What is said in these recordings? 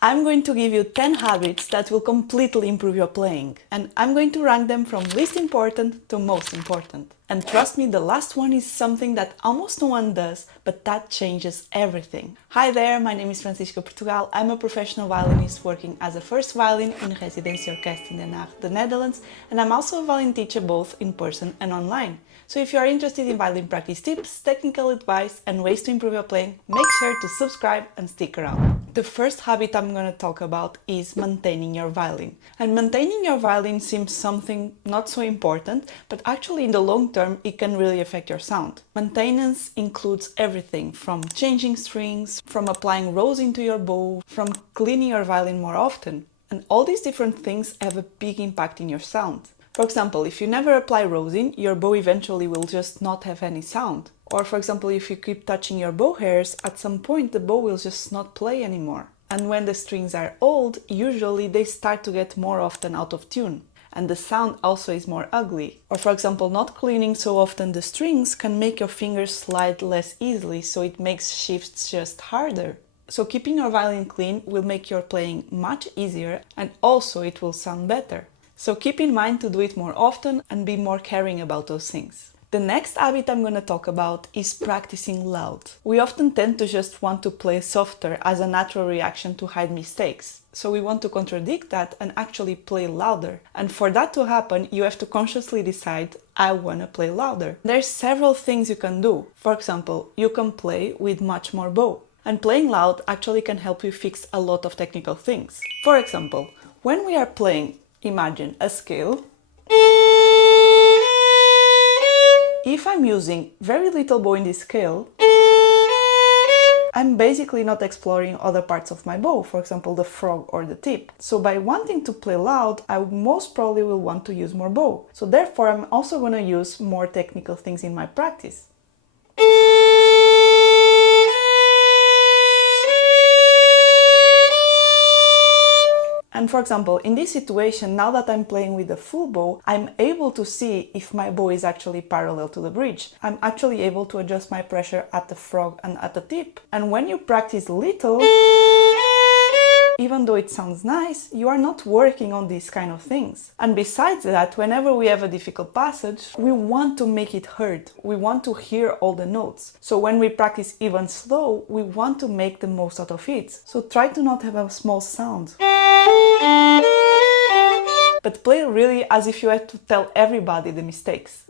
I'm going to give you 10 habits that will completely improve your playing, and I'm going to rank them from least important to most important. And trust me, the last one is something that almost no one does, but that changes everything. Hi there, my name is Francisca Portugal. I'm a professional violinist working as a first violin in Residency Orchestra in Den Haag, the Netherlands, and I'm also a violin teacher both in person and online. So if you are interested in violin practice tips, technical advice and ways to improve your playing, make sure to subscribe and stick around. The first habit I'm going to talk about is maintaining your violin. And maintaining your violin seems something not so important, but actually in the long term it can really affect your sound. Maintenance includes everything from changing strings, from applying rosin to your bow, from cleaning your violin more often. And all these different things have a big impact in your sound. For example, if you never apply rosin, your bow eventually will just not have any sound. Or for example, if you keep touching your bow hairs, at some point the bow will just not play anymore. And when the strings are old, usually they start to get more often out of tune. And the sound also is more ugly. Or for example, not cleaning so often the strings can make your fingers slide less easily, so it makes shifts just harder. So keeping your violin clean will make your playing much easier, and also it will sound better. So keep in mind to do it more often and be more caring about those things. The next habit I'm going to talk about is practicing loud. We often tend to just want to play softer as a natural reaction to hide mistakes. So we want to contradict that and actually play louder. And for that to happen, you have to consciously decide, I want to play louder. There's several things you can do. For example, you can play with much more bow. And playing loud actually can help you fix a lot of technical things. For example, when we are playing, imagine a scale. If I'm using very little bow in this scale, I'm basically not exploring other parts of my bow, for example the frog or the tip. So by wanting to play loud, I most probably will want to use more bow. So therefore I'm also going to use more technical things in my practice. And for example, in this situation, now that I'm playing with the full bow, I'm able to see if my bow is actually parallel to the bridge. I'm actually able to adjust my pressure at the frog and at the tip. And when you practice little, even though it sounds nice, you are not working on these kind of things. And besides that, whenever we have a difficult passage, we want to make it heard. We want to hear all the notes. So when we practice even slow, we want to make the most out of it. So try to not have a small sound. But play really as if you had to tell everybody the mistakes.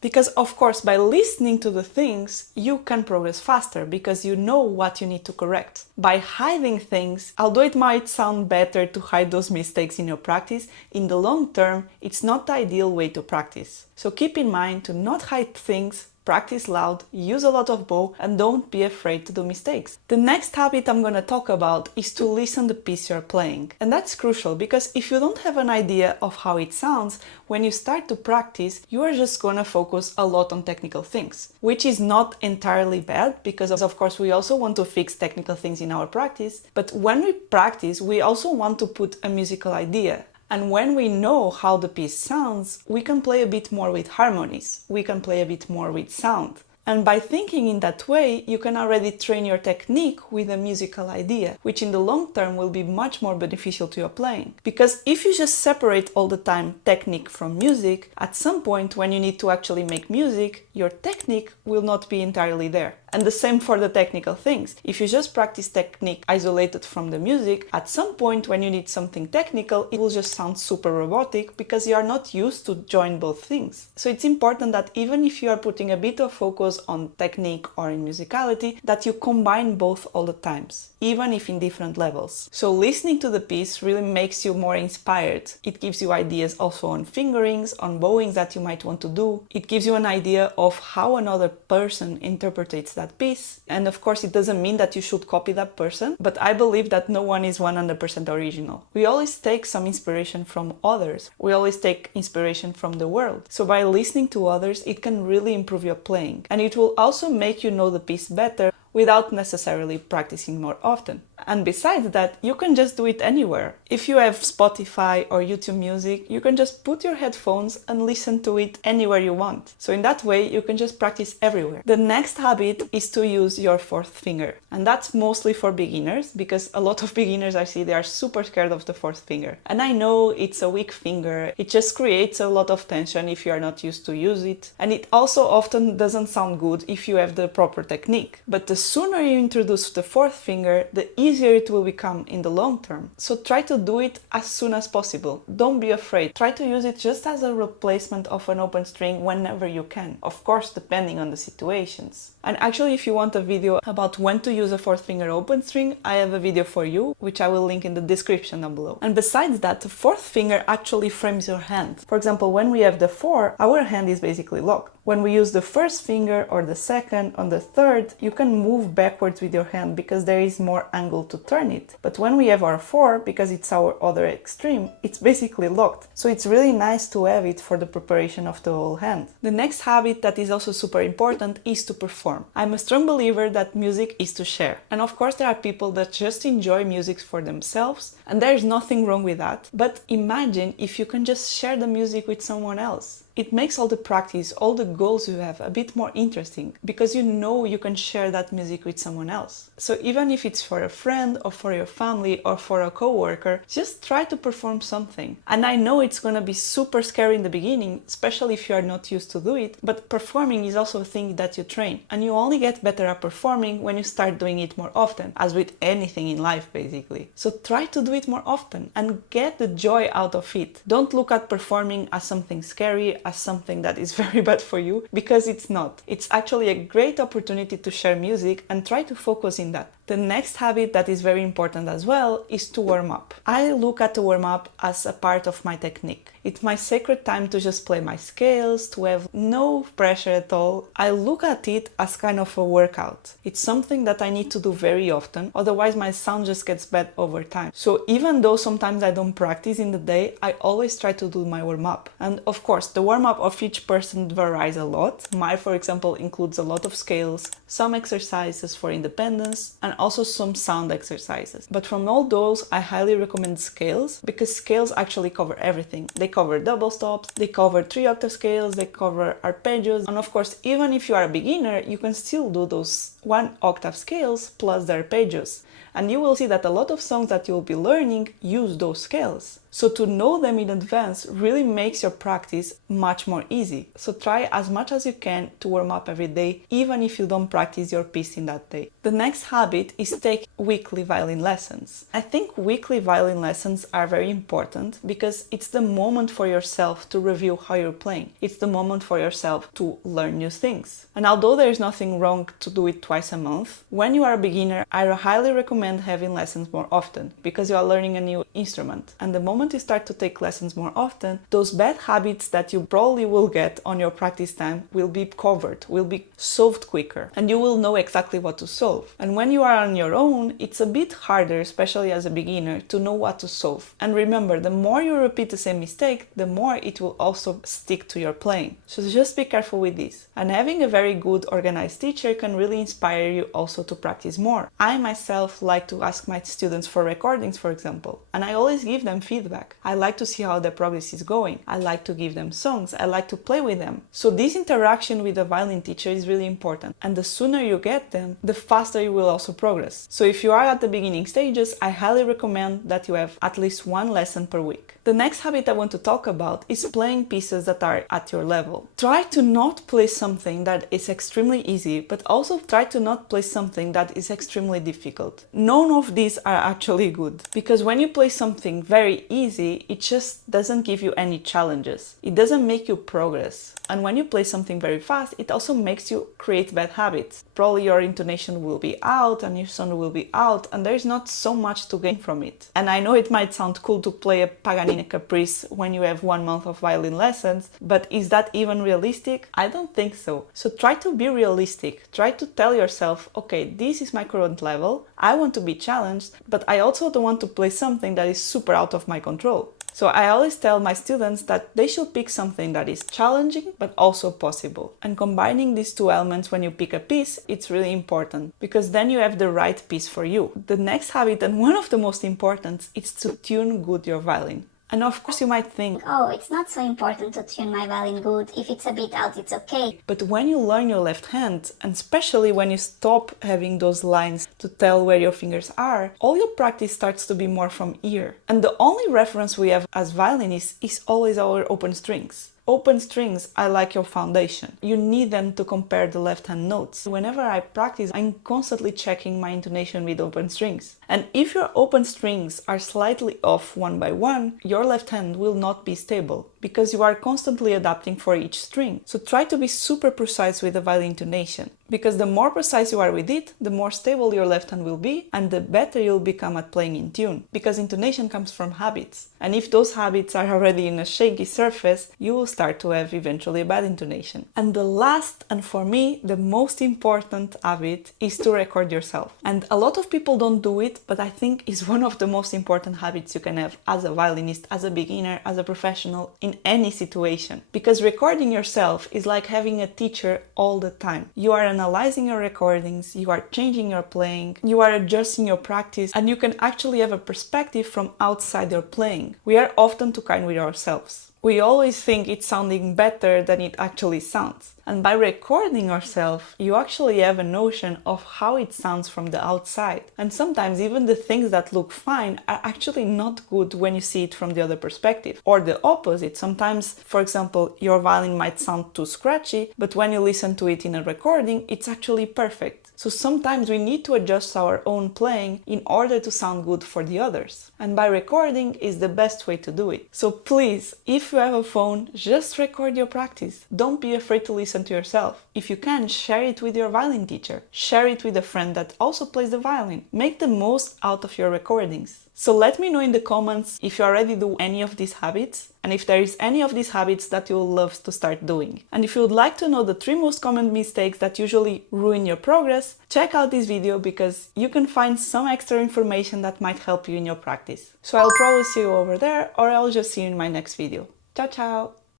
Because of course, by listening to the things, you can progress faster because you know what you need to correct. By hiding things, although it might sound better to hide those mistakes in your practice, in the long term, it's not the ideal way to practice. So keep in mind to not hide things, practice loud, use a lot of bow, and don't be afraid to do mistakes. The next habit I'm going to talk about is to listen the piece you're playing. And that's crucial because if you don't have an idea of how it sounds, when you start to practice, you are just going to focus a lot on technical things, which is not entirely bad because of course we also want to fix technical things in our practice. But when we practice, we also want to put a musical idea. And when we know how the piece sounds, we can play a bit more with harmonies. We can play a bit more with sound. And by thinking in that way, you can already train your technique with a musical idea, which in the long term will be much more beneficial to your playing. Because if you just separate all the time technique from music, at some point when you need to actually make music, your technique will not be entirely there. And the same for the technical things. If you just practice technique isolated from the music, at some point when you need something technical, it will just sound super robotic because you are not used to join both things. So it's important that even if you are putting a bit of focus on technique or in musicality, that you combine both all the times, even if in different levels. So listening to the piece really makes you more inspired. It gives you ideas also on fingerings, on bowings that you might want to do. It gives you an idea of how another person interprets that piece. And of course, it doesn't mean that you should copy that person, but I believe that no one is 100% original. We always take some inspiration from others. We always take inspiration from the world. So by listening to others, it can really improve your playing. And it will also make you know the piece better without necessarily practicing more often. And besides that, you can just do it anywhere. If you have Spotify or YouTube Music, you can just put your headphones and listen to it anywhere you want. So in that way, you can just practice everywhere. The next habit is to use your fourth finger. And that's mostly for beginners, because a lot of beginners I see, they are super scared of the fourth finger. And I know it's a weak finger. It just creates a lot of tension if you are not used to use it. And it also often doesn't sound good if you have the proper technique. But the sooner you introduce the fourth finger, the easier it will become in the long term. So try to do it as soon as possible. Don't be afraid. Try to use it just as a replacement of an open string whenever you can. Of course, depending on the situations. And actually, if you want a video about when to use a fourth finger open string, I have a video for you, which I will link in the description down below. And besides that, the fourth finger actually frames your hand. For example, when we have the 4, our hand is basically locked. When we use the first finger or the second on the third, you can move backwards with your hand because there is more angle to turn it. But when we have our 4, because it's our other extreme, it's basically locked. So it's really nice to have it for the preparation of the whole hand. The next habit that is also super important is to perform. I'm a strong believer that music is to share. And of course there are people that just enjoy music for themselves, and there's nothing wrong with that. But imagine if you can just share the music with someone else. It makes all the practice, all the goals you have a bit more interesting, because you know you can share that music with someone else. So even if it's for a friend or for your family or for a coworker, just try to perform something. And I know it's gonna be super scary in the beginning, especially if you are not used to do it, but performing is also a thing that you train. And you only get better at performing when you start doing it more often, as with anything in life basically. So try to do it more often and get the joy out of it. Don't look at performing as something scary, as something that is very bad for you, because it's not. It's actually a great opportunity to share music, and try to focus in that. The next habit that is very important as well is to warm up. I look at the warm up as a part of my technique. It's my sacred time to just play my scales, to have no pressure at all. I look at it as kind of a workout. It's something that I need to do very often, otherwise my sound just gets bad over time. So even though sometimes I don't practice in the day, I always try to do my warm up. And of course, the warm up of each person varies a lot. Mine, for example, includes a lot of scales, some exercises for independence, and also some sound exercises. But from all those, I highly recommend scales, because scales actually cover everything. They cover double stops, they cover 3-octave scales, they cover arpeggios, and of course, even if you are a beginner, you can still do those 1-octave scales plus the arpeggios. And you will see that a lot of songs that you'll be learning use those scales. So to know them in advance really makes your practice much more easy. So try as much as you can to warm up every day, even if you don't practice your piece in that day. The next habit is take weekly violin lessons. I think weekly violin lessons are very important because it's the moment for yourself to review how you're playing. It's the moment for yourself to learn new things. And although there is nothing wrong to do it twice a month, when you are a beginner, I highly recommend having lessons more often, because you are learning a new instrument. And the moment you start to take lessons more often, those bad habits that you probably will get on your practice time will be covered, will be solved quicker, and you will know exactly what to solve. And when you are on your own, it's a bit harder, especially as a beginner, to know what to solve. And remember, the more you repeat the same mistake, the more it will also stick to your playing. So just be careful with this. And having a very good organized teacher can really inspire you also to practice more. I myself like to ask my students for recordings, for example, and I always give them feedback. I like to see how their progress is going. I like to give them songs. I like to play with them. So this interaction with the violin teacher is really important. And the sooner you get them, the faster you will also progress. So if you are at the beginning stages, I highly recommend that you have at least one lesson per week. The next habit I want to talk about is playing pieces that are at your level. Try to not play something that is extremely easy, but also try to not play something that is extremely difficult. None of these are actually good, because when you play something very easy, it just doesn't give you any challenges. It doesn't make you progress. And when you play something very fast, it also makes you create bad habits. Probably your intonation will be out and your sound will be out, and there's not so much to gain from it. And I know it might sound cool to play a Paganini Caprice when you have 1 month of violin lessons, but is that even realistic? I don't think so. So try to be realistic. Try to tell yourself, okay, this is my current level, I want to be challenged, but I also don't want to play something that is super out of my control. So I always tell my students that they should pick something that is challenging but also possible. And combining these two elements when you pick a piece, it's really important because then you have the right piece for you. The next habit, and one of the most important, is to tune good your violin. And of course you might think, oh, it's not so important to tune my violin good. If it's a bit out, it's okay. But when you learn your left hand, and especially when you stop having those lines to tell where your fingers are, all your practice starts to be more from ear. And the only reference we have as violinists is always our open strings. Open strings are like your foundation. You need them to compare the left hand notes. Whenever I practice, I'm constantly checking my intonation with open strings. And if your open strings are slightly off one by one, your left hand will not be stable because you are constantly adapting for each string. So try to be super precise with the violin intonation, because the more precise you are with it, the more stable your left hand will be and the better you'll become at playing in tune, because intonation comes from habits. And if those habits are already in a shaky surface, you will start to have eventually a bad intonation. And the last, and for me, the most important habit is to record yourself. And a lot of people don't do it, but I think it's one of the most important habits you can have as a violinist, as a beginner, as a professional, in any situation. Because recording yourself is like having a teacher all the time. You are analyzing your recordings, you are changing your playing, you are adjusting your practice, and you can actually have a perspective from outside your playing. We are often too kind with ourselves. We always think it's sounding better than it actually sounds. And by recording yourself, you actually have a notion of how it sounds from the outside. And sometimes even the things that look fine are actually not good when you see it from the other perspective. Or the opposite. Sometimes, for example, your violin might sound too scratchy, but when you listen to it in a recording, it's actually perfect. So sometimes we need to adjust our own playing in order to sound good for the others. And by recording is the best way to do it. So please, if you have a phone, just record your practice. Don't be afraid to listen to yourself. If you can, share it with your violin teacher. Share it with a friend that also plays the violin. Make the most out of your recordings. So let me know in the comments if you already do any of these habits, and if there is any of these habits that you will love to start doing. And if you would like to know the 3 most common mistakes that usually ruin your progress, check out this video because you can find some extra information that might help you in your practice. So I'll probably see you over there, or I'll just see you in my next video. Ciao, ciao!